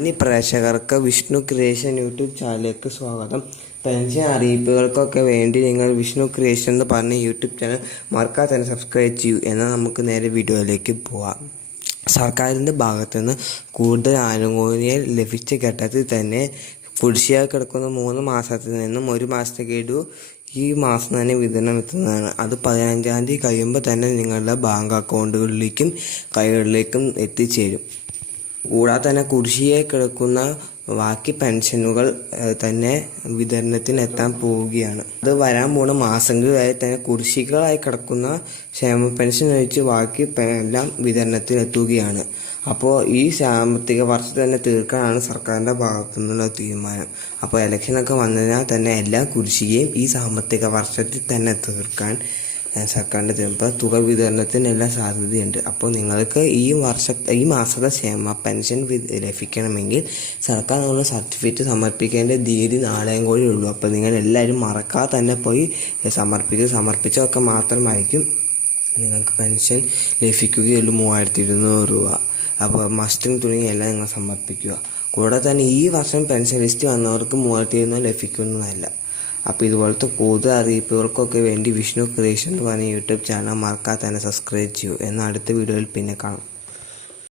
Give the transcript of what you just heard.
ഇനി പ്രേക്ഷകർക്ക് Vishnu creation YouTube ചാനലിലേക്ക് സ്വാഗതം. പെൻഷൻ അറിയിപ്പുകൾക്കൊക്കെ വേണ്ടി നിങ്ങൾ വിഷ്ണു ക്രിയേഷൻ എന്ന് പറഞ്ഞ യൂട്യൂബ് ചാനൽ മറക്കാതെ തന്നെ സബ്സ്ക്രൈബ് ചെയ്യൂ. എന്നാൽ നമുക്ക് നേരെ വീഡിയോയിലേക്ക് പോവാം. സർക്കാരിന്റെ ഭാഗത്തു നിന്ന് കൂടുതൽ ആനുകൂല്യം ലഭിച്ച ഘട്ടത്തിൽ തന്നെ കുടിശ്ശിയായി കിടക്കുന്ന മൂന്ന് മാസത്തിൽ നിന്നും ഒരു മാസത്തെ കേടു ഈ മാസം തന്നെ വിതരണം എത്തുന്നതാണ്. അത് പതിനഞ്ചാം തീയതി കഴിയുമ്പോൾ തന്നെ നിങ്ങളുടെ ബാങ്ക് അക്കൗണ്ടുകളിലേക്കും കൈകളിലേക്കും എത്തിച്ചേരും. കൂടാതെ തന്നെ കുടിശ്ശികയായി കിടക്കുന്ന ബാക്കി പെൻഷനുകൾ തന്നെ വിതരണത്തിന് എത്താൻ പോവുകയാണ്. അത് വരാൻ പോണ മാസങ്ങളിലായി തന്നെ കുടിശ്ശികളായി കിടക്കുന്ന ക്ഷേമ പെൻഷൻ ഒഴിച്ച് ബാക്കി എല്ലാം വിതരണത്തിനെത്തുകയാണ്. അപ്പോൾ ഈ സാമ്പത്തിക വർഷം തന്നെ തീർക്കാനാണ് സർക്കാരിന്റെ ഭാഗത്തു നിന്നുള്ള തീരുമാനം അപ്പോൾ ഇലക്ഷനൊക്കെ വന്നതിനാൽ തന്നെ എല്ലാ കുടിശ്ശികയും ഈ സാമ്പത്തിക വർഷത്തിൽ തന്നെ തീർക്കാൻ സർക്കാരിന്റെ ചിലപ്പോൾ തുക വിതരണത്തിനെല്ലാം സാധ്യതയുണ്ട്. അപ്പോൾ നിങ്ങൾക്ക് ഈ വർഷ ഈ മാസത്തെ ക്ഷേമ പെൻഷൻ ലഭിക്കണമെങ്കിൽ സർക്കാർ നമ്മൾ സർട്ടിഫിക്കറ്റ് സമർപ്പിക്കേണ്ട തീയതി നാളെയും കൂടി ഉള്ളൂ. അപ്പോൾ നിങ്ങൾ എല്ലാവരും മറക്കാതെ തന്നെ പോയി സമർപ്പിക്കുക. സമർപ്പിച്ചതൊക്കെ മാത്രമായിരിക്കും നിങ്ങൾക്ക് പെൻഷൻ ലഭിക്കുകയുള്ളൂ മൂവായിരത്തി ഇരുന്നൂറ് രൂപ. അപ്പോൾ മസ്റ്റിംഗ് തുടങ്ങിയ എല്ലാം നിങ്ങൾ സമർപ്പിക്കുക. കൂടെ തന്നെ ഈ വർഷം പെൻഷൻ ലിസ്റ്റ് വന്നവർക്ക് മൂവായിരത്തി ഇരുന്നൂറ് ലഭിക്കുന്നതല്ല. അപ്പോൾ ഇതുപോലത്തെ കൂടുതൽ അറിയിപ്പുകൾക്കൊക്കെ വേണ്ടി വിഷ്ണു ക്രിയേഷൻ എന്ന് പറഞ്ഞ യൂട്യൂബ് ചാനൽ മറക്കാതെ തന്നെ സബ്സ്ക്രൈബ് ചെയ്യൂ. എന്നാൽ അടുത്ത വീഡിയോയിൽ പിന്നെ കാണാം.